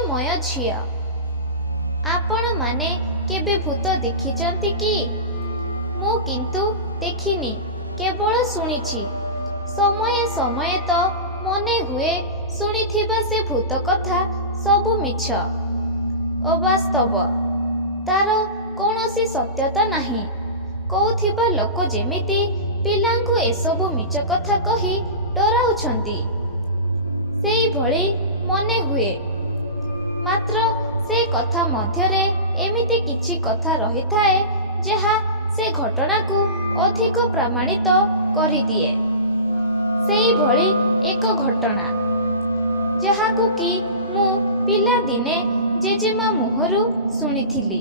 ରହସ୍ୟମୟ ଝିଅ। ଆପଣମାନେ କେବେ ଭୂତ ଦେଖିଛନ୍ତି କି? ମୁଁ କିନ୍ତୁ ଦେଖିନି, କେବଳ ଶୁଣିଛି। ସମୟେ ସମୟେ ତ ମନେ ହୁଏ ଶୁଣିଥିବା ସେ ଭୂତ କଥା ସବୁ ମିଛ, ଅବାସ୍ତବ। ତାର କୌଣସି ସତ୍ୟତା ନାହିଁ। କହୁଥିବା ଲୋକ ଯେମିତି ପିଲାଙ୍କୁ ଏସବୁ ମିଛ କଥା କହି ଡରାଉଛନ୍ତି, ସେଇଭଳି ମନେ ହୁଏ। ମାତ୍ର ସେ କଥା ମଧ୍ୟରେ ଏମିତି କିଛି କଥା ରହିଥାଏ ଯାହା ସେ ଘଟଣାକୁ ଅଧିକ ପ୍ରମାଣିତ କରିଦିଏ। ସେଇଭଳି ଏକ ଘଟଣା ଯାହାକୁ କି ମୁଁ ପିଲାଦିନେ ଜେଜେମା ମୁହଁରୁ ଶୁଣିଥିଲି,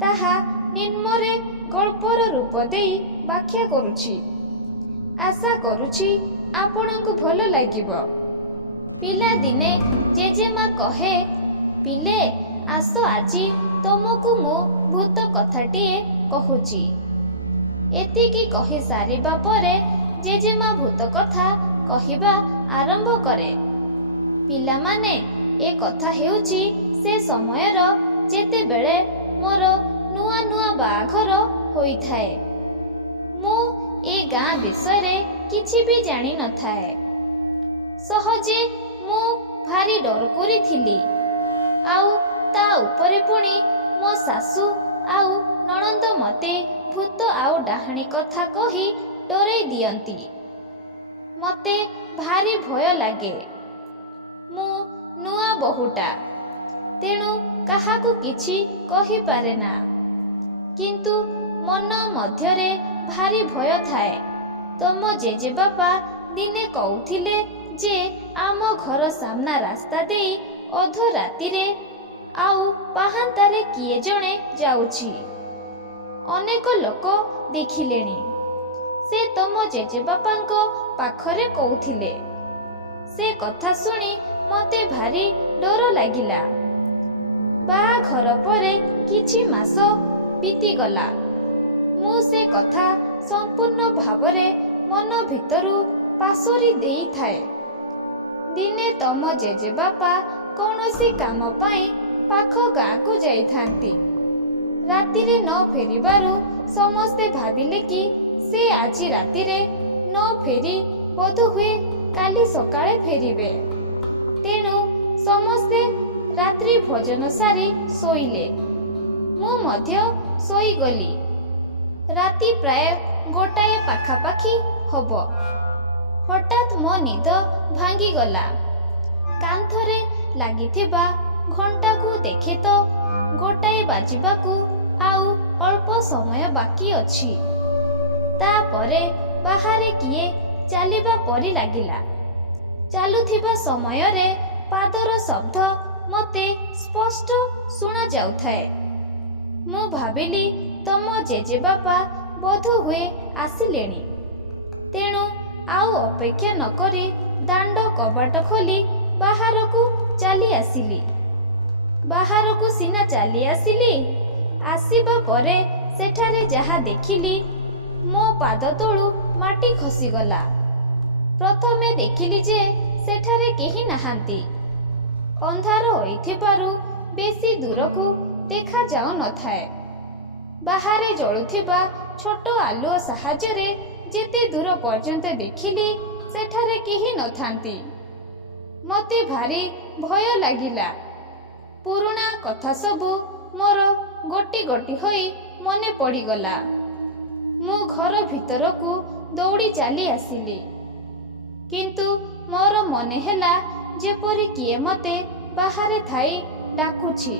ତାହା ନିମ୍ନରେ ଗଳ୍ପର ରୂପ ଦେଇ ବ୍ୟାଖ୍ୟା କରୁଛି। ଆଶା କରୁଛି ଆପଣଙ୍କୁ ଭଲ ଲାଗିବ। ପିଲାଦିନେ ଜେଜେମା କହେ, ପିଲେ ଆସ, ଆଜି ତମକୁ ମୁଁ ଭୂତ କଥାଟିଏ କହୁଛି। ଏତିକି କହି ସାରିବା ପରେ ଜେଜେମା ଭୂତ କଥା କହିବା ଆରମ୍ଭ କରେ। ପିଲାମାନେ, ଏ କଥା ହେଉଛି ସେ ସମୟର ଯେତେବେଳେ ମୋର ନୂଆ ନୂଆ ବାହାଘର ହୋଇଥାଏ। ମୁଁ ଏ ଗାଁ ବିଷୟରେ କିଛି ବି ଜାଣିନଥାଏ। ସହଜେ ମୁଁ ଭାରି ଡରକୁରି ଥିଲି। ଆଉ ତା ଉପରେ ପୁଣି ମୋ ଶାଶୁ ଆଉ ନଣନ୍ଦ ମୋତେ ଭୂତ ଆଉ ଡାହାଣୀ କଥା କହି ଡରେଇ ଦିଅନ୍ତି। ମୋତେ ଭାରି ଭୟ ଲାଗେ। ମୁଁ ନୂଆ ବୋହୂଟା, ତେଣୁ କାହାକୁ କିଛି କହିପାରେ ନା। କିନ୍ତୁ ମନ ମଧ୍ୟରେ ଭାରି ଭୟ ଥାଏ। ତମ ଜେଜେବାପା ଦିନେ କହୁଥିଲେ ଯେ ଆମ ଘର ସାମ୍ନା ରାସ୍ତା ଦେଇ ଅଧରାତିରେ ଆଉ ପାହାନ୍ତାରେ କିଏ ଜଣେ ଯାଉଛି। ଅନେକ ଲୋକ ଦେଖିଲେଣି। ସେ ତମ ଜେଜେବାପାଙ୍କ ପାଖରେ କହୁଥିଲେ। ସେ କଥା ଶୁଣି ମୋତେ ଭାରି ଡର ଲାଗିଲା। ବାହାଘର ପରେ କିଛି ମାସ ବିତିଗଲା। ମୁଁ ସେ କଥା ସମ୍ପୂର୍ଣ୍ଣ ଭାବରେ ମନ ଭିତରୁ ପାସୋରି ଦେଇଥାଏ। ଦିନେ ତମ ଜେଜେବାପା କୌଣସି କାମ ପାଇଁ ପାଖ ଗାଁକୁ ଯାଇଥାନ୍ତି। ରାତିରେ ନ ଫେରିବାରୁ ସମସ୍ତେ ଭାବିଲେ କି ସେ ଆଜି ରାତିରେ ନ ଫେରି ବୋଧହୁଏ କାଲି ସକାଳେ ଫେରିବେ। ତେଣୁ ସମସ୍ତେ ରାତ୍ରି ଭୋଜନ ସାରି ଶୋଇଲେ। ମୁଁ ମଧ୍ୟ ଶୋଇଗଲି। ରାତି ପ୍ରାୟ 1ଟାଏ ପାଖାପାଖି ହବ। ହଠାତ୍ ମୋ ନିଦ ଭାଙ୍ଗିଗଲା। କାନ୍ଥରେ ଲାଗିଥିବା ଘଣ୍ଟାକୁ ଦେଖେ ତ 1ଟାଏ ବାଜିବାକୁ ଆଉ ଅଳ୍ପ ସମୟ ବାକି ଅଛି। ତାପରେ ବାହାରେ କିଏ ଚାଲିବା ପରି ଲାଗିଲା। ଚାଲୁଥିବା ସମୟରେ ପାଦର ଶବ୍ଦ ମୋତେ ସ୍ପଷ୍ଟ ଶୁଣା ଯାଉଥାଏ। ମୁଁ ଭାବିଲି ତମ ଜେଜେବାପା ବୋଧହୁଏ ଆସିଲେଣି। ତେଣୁ ଆଉ ଅପେକ୍ଷା ନ କରି ଦାଣ୍ଡ କବାଟ ଖୋଲି ବାହାରକୁ ଚାଲି ଆସିଲି। ବାହାରକୁ ସିନା ଚାଲି ଆସିଲି, ଆସିବା ପରେ ସେଠାରେ ଯାହା ଦେଖିଲି, ମୋ ପାଦ ତଳୁ ମାଟି ଖସିଗଲା। ପ୍ରଥମେ ଦେଖିଲି ଯେ ସେଠାରେ କେହି ନାହାନ୍ତି। ଅନ୍ଧାର ହୋଇଥିବାରୁ ବେଶୀ ଦୂରକୁ ଦେଖାଯାଉନଥାଏ। ବାହାରେ ଜଳୁଥିବା ଛୋଟ ଆଲୁଅ ସାହାଯ୍ୟରେ ଯେତେ ଦୂର ପର୍ଯ୍ୟନ୍ତ ଦେଖିଲି, ସେଠାରେ କେହି ନଥାନ୍ତି। ମୋତେ ଭାରି ଭୟ ଲାଗିଲା। ପୁରୁଣା କଥା ସବୁ ମୋର ଗୋଟି ଗୋଟି ହୋଇ ମନେ ପଡ଼ିଗଲା। ମୁଁ ଘର ଭିତରକୁ ଦୌଡ଼ି ଚାଲି ଆସିଲି। କିନ୍ତୁ ମୋର ମନେ ହେଲା ଯେପରି କିଏ ମୋତେ ବାହାରେ ଥାଇ ଡାକୁଛି।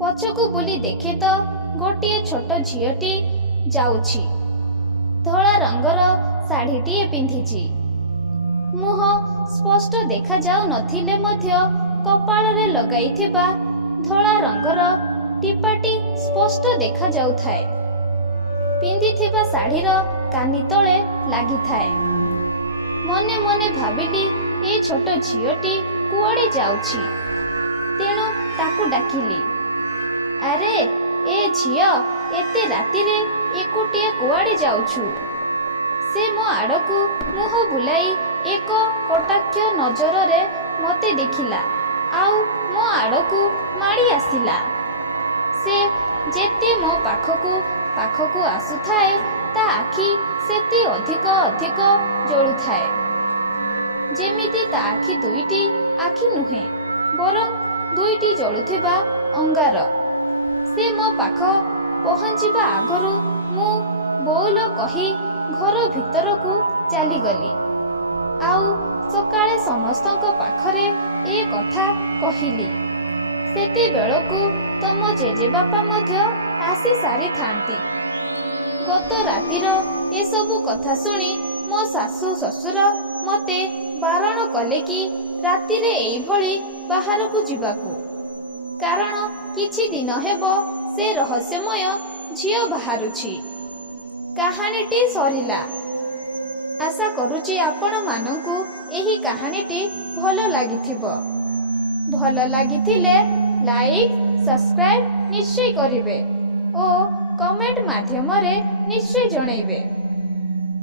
ପଛକୁ ବୁଲି ଦେଖେ ତ ଗୋଟିଏ ଛୋଟ ଝିଅଟି ଯାଉଛି। ଧଳା ରଙ୍ଗର ଶାଢ଼ୀଟିଏ ପିନ୍ଧିଛି। ମୁହଁ ସ୍ପଷ୍ଟ ଦେଖାଯାଉ ନଥିଲେ ମଧ୍ୟ କପାଳରେ ଲଗାଇଥିବା ଧଳା ରଙ୍ଗର ଟିପାଟି ସ୍ପଷ୍ଟ ଦେଖାଯାଉଥାଏ। ପିନ୍ଧିଥିବା ଶାଢ଼ୀର କାନି ତଳେ ଲାଗିଥାଏ। ମନେ ମନେ ଭାବିଲି, ଏ ଛୋଟ ଝିଅଟି କୁଆଡ଼େ ଯାଉଛି। ତେଣୁ ତାକୁ ଡାକିଲି, ଆରେ ଏ ଝିଅ, ଏତେ ରାତିରେ ଏକୁଟିଆ କୁଆଡ଼େ ଯାଉଛୁ? ସେ ମୋ ଆଡ଼କୁ ମୁହଁ ବୁଲାଇ ଏକ କଟାକ୍ଷ ନଜରରେ ମୋତେ ଦେଖିଲା ଆଉ ମୋ ଆଡ଼କୁ ମାଡ଼ି ଆସିଲା। ସେ ଯେତେ ମୋ ପାଖକୁ ଆସୁଥାଏ ତା ଆଖି ସେତେ ଅଧିକ ଜଳୁଥାଏ। ଯେମିତି ତା ଆଖି ଦୁଇଟି ଆଖି ନୁହେଁ, ବରଂ ଦୁଇଟି ଜଳୁଥିବା ଅଙ୍ଗାର। ସେ ମୋ ପାଖ ପହଞ୍ଚିବା ଆଗରୁ ମୁଁ ବୋଉଲ କହି ଘର ଭିତରକୁ ଚାଲିଗଲି। ଆଉ ସକାଳେ ସମସ୍ତଙ୍କ ପାଖରେ ଏ କଥା କହିଲି। ସେତେବେଳକୁ ତମ ଜେଜେବାପା ମଧ୍ୟ ଆସି ସାରିଥାନ୍ତି। ଗତ ରାତିର ଏସବୁ କଥା ଶୁଣି ମୋ ଶାଶୁ ଶ୍ୱଶୁର ମୋତେ ବାରଣ କଲେ କି ରାତିରେ ଏଇଭଳି ବାହାରକୁ ଯିବାକୁ, କାରଣ କିଛି ଦିନ ହେବ ସେ ରହସ୍ୟମୟ ଝିଅ ବାହାରୁଛି। କାହାଣୀଟି ସରିଲା। ଆଶା କରୁଛି ଆପଣମାନଙ୍କୁ ଏହି କାହାଣୀଟି ଭଲ ଲାଗିଥିବ। ଭଲ ଲାଗିଥିଲେ ଲାଇକ୍, ସବସ୍କ୍ରାଇବ୍ ନିଶ୍ଚୟ କରିବେ ଓ କମେଣ୍ଟ ମାଧ୍ୟମରେ ନିଶ୍ଚୟ ଜଣାଇବେ।